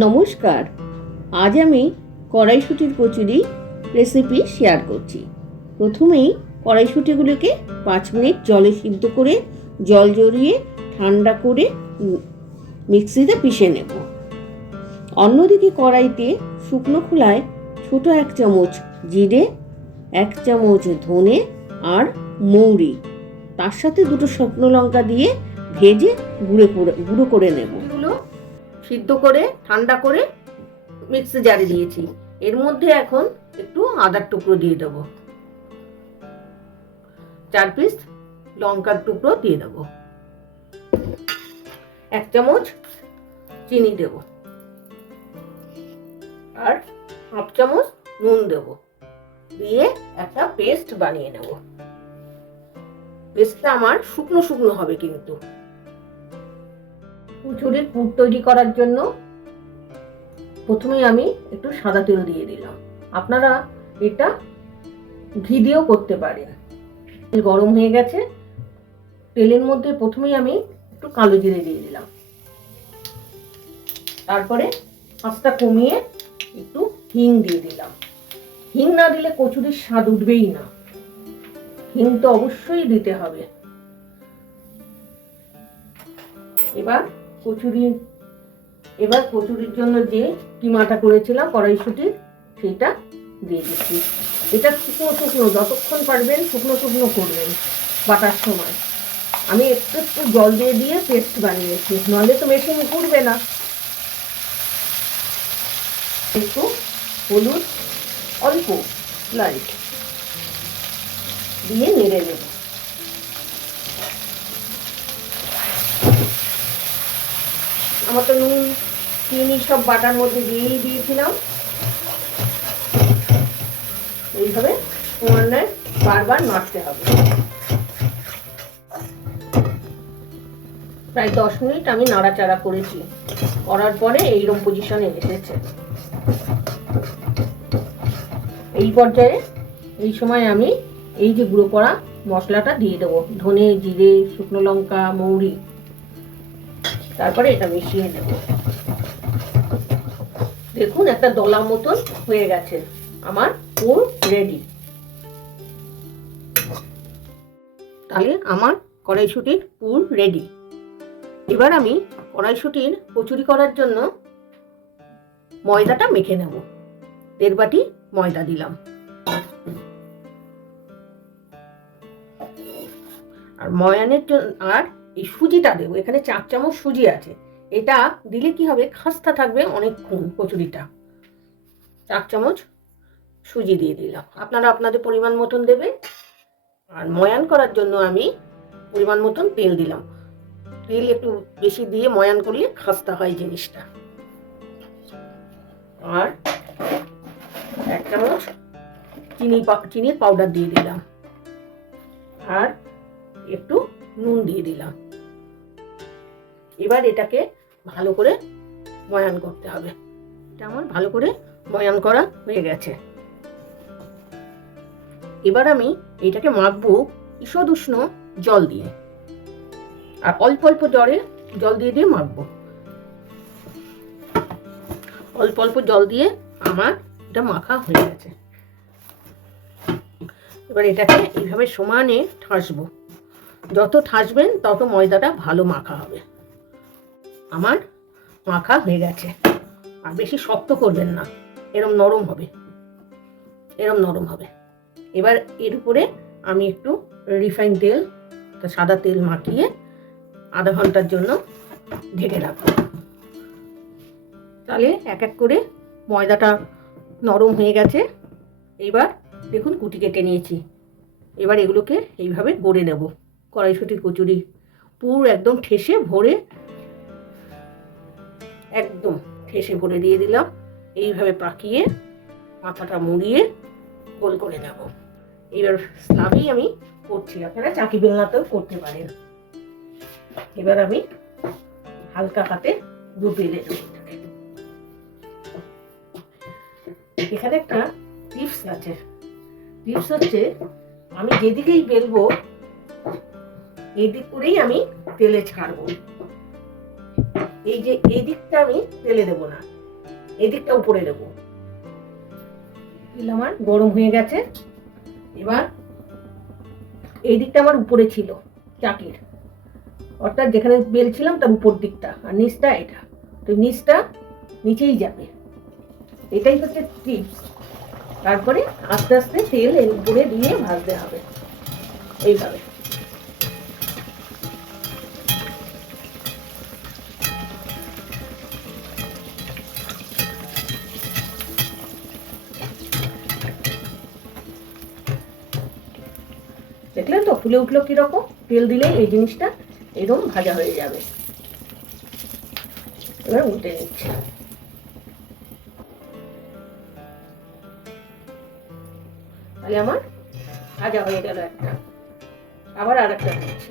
নমস্কার। আজ আমি কড়াইশুটির কচুরি রেসিপি শেয়ার করছি। প্রথমেই কড়াইশুটিগুলোকে পাঁচ মিনিট জলে সিদ্ধ করে জল জড়িয়ে ঠান্ডা করে মিক্সিতে পিষে নেব। অন্যদিকে কড়াইতে শুকনো খোলায় ছোট এক চামচ জিরে, এক চামচ ধনে আর মৌরি। তার সাথে দুটো শুকনো লঙ্কা দিয়ে ভেজে গুঁড়ো করে গুঁড়ো করে নেব। সিদ্ধ করে, ঠান্ডা করে মিক্সি জারে দিয়েছি। এর মধ্যে এখন একটু আদার টুকরো দিয়ে দেবো। চার পিস লঙ্কার টুকরো দিয়ে দেবো। এক চামচ চিনি দেব। আর হাফ চামচ নুন দেব। দিয়ে একটা পেস্ট বানিয়ে নেব। পেস্টটা আমার শুকনো শুকনো হবে কিন্তু। কচুরির পুর তৈরি করার জন্য প্রথমেই আমি একটু সাদা তেল দিয়ে দিলাম। আপনারা এটা ঘি দিয়েও করতে পারেন। গরম হয়ে গেছে। তেলের মধ্যে প্রথমেই আমি একটু কালো জিরে দিয়ে দিলাম। তারপরে আঁচটা কমিয়ে একটু হিং দিয়ে দিলাম। হিং না দিলে কচুরির স্বাদ উঠবেই না। হিং তো অবশ্যই দিতে হবে। এবার কচুরি এবার কচুরির জন্য যে কিমাটা করেছিলাম কড়াইশুটির সেইটা দিয়ে দিচ্ছি। এটা শুকনো শুকনো, যতক্ষণ পারবেন শুকনো শুকনো করবেন বাটার সময়। আমি একটু একটু জল দিয়ে দিয়ে পেস্ট বানিয়েছি নাহলে তো মেশিন ঘুরবে না। একটু হলুদ, অল্প লাইট দিয়ে নেড়ে নেব। আমার তো নুন, চিনি সব বাটার মধ্যে দিয়েই দিয়েছিলাম। এইভাবে তোমার বারবার নাড়তে হবে। প্রায় দশ মিনিট আমি নাড়াচাড়া করেছি। করার পরে এইরকম পজিশনে এসেছে। এই পর্যায়ে এই সময় আমি এই যে গুঁড়ো করা মশলাটা দিয়ে দেবো। ধনে, জিরে, শুকনো লঙ্কা, মৌরি। তারপরে এটা মিশিয়ে নেব। দেখুন একটা দলা মতন হয়ে গেছে। আমার পুর রেডি তাহলে আমার কড়াইশুটির পুর রেডি এবার আমি কড়াইশুটির কচুরি করার জন্য ময়দাটা মেখে নেব। দেড় বাটি ময়দা দিলাম। আর ময়ানের জন্য আর এই সুজিটা দেবো, এখানে চার চামচ সুজি আছে। এটা দিলে কি হবে? খাস্তা থাকবে অনেকক্ষণ কচুরিটা। চার চামচ সুজি দিয়ে দিলাম। আপনারা আপনাদের পরিমাণ মতন দেবে। আর ময়ান করার জন্য আমি পরিমাণ মতন তেল দিলাম। তেল একটু বেশি দিয়ে ময়ান করলে খাস্তা হয় জিনিসটা। আর এক চামচ চিনি চিনির পাউডার দিয়ে দিলাম। আর একটু নুন দিয়ে দিলাম। এবার এটাকে ভালো করে ময়ান করতে হবে। এটা আমার ভালো করে ময়ান করা হয়ে গেছে। এবার আমি এটাকে মাখবো ঈষদ উষ্ণ জল দিয়ে। আর অল্প অল্প জলে, জল দিয়ে দিয়ে মাখবো। অল্প অল্প জল দিয়ে আমার এটা মাখা হয়ে গেছে। এবার এটাকে এইভাবে সমানে ঠাসবো। যত ঠাসবেন, তত ময়দাটা ভালো মাখা হবে। আমার মাখা হয়ে গেছে। আর বেশি শক্ত করবেন না। এরম নরম হবে। এরম নরম হবে। এবার এর উপরে আমি একটু রিফাইন তেল সাদা তেল মাখিয়ে আধা ঘণ্টার জন্য ঢেকে রাখব। তাহলে এক এক করে ময়দাটা নরম হয়ে গেছে। এবার দেখুন কুটি কেটে নিয়েছি। এবার এগুলোকে এইভাবে গড়ে নেব। কড়াইশুটির কচুরি, পুরো একদম ঠেসে ভরে, একদম ঠেসে ভরে দিয়ে দিলাম। এইভাবে পাকিয়ে মাথাটা মুড়িয়ে গোল করে নেব। এবার স্লাবেই আমি করছি। আপনারা চাকি বেলনাতেও করতে পারেন। এবার আমি হালকা হাতে বেলে দেবো এখানে একটা টিপস আছে। টিপস হচ্ছে, আমি যেদিকেই বেলবো এদিক করেই আমি তেলে ছাড়বো। এই যে এই দিকটা আমি তেলে দেবো না, এদিকটা উপরে দেবো। আমার গরম হয়ে গেছে। এবার এই দিকটা আমার উপরে ছিল, চাকির। অর্থাৎ যেখানে বেলছিলাম তার উপর দিকটা, আর নিচটা এটা। তো নিচটা নিচেই যাবে। এটাই হচ্ছে টিপস তারপরে আস্তে আস্তে তেল এর উপরে দিয়ে ভাজতে হবে। এইভাবে। দেখলেন তো? ফুলে উঠল কীরকম? তেল দিলেই এই জিনিসটা এরকম ভাজা হয়ে যাবে। এবার উঠে নিচ্ছি। তাহলে আমার ভাজা হয়ে গেল একটা। আবার আর একটা দিচ্ছি।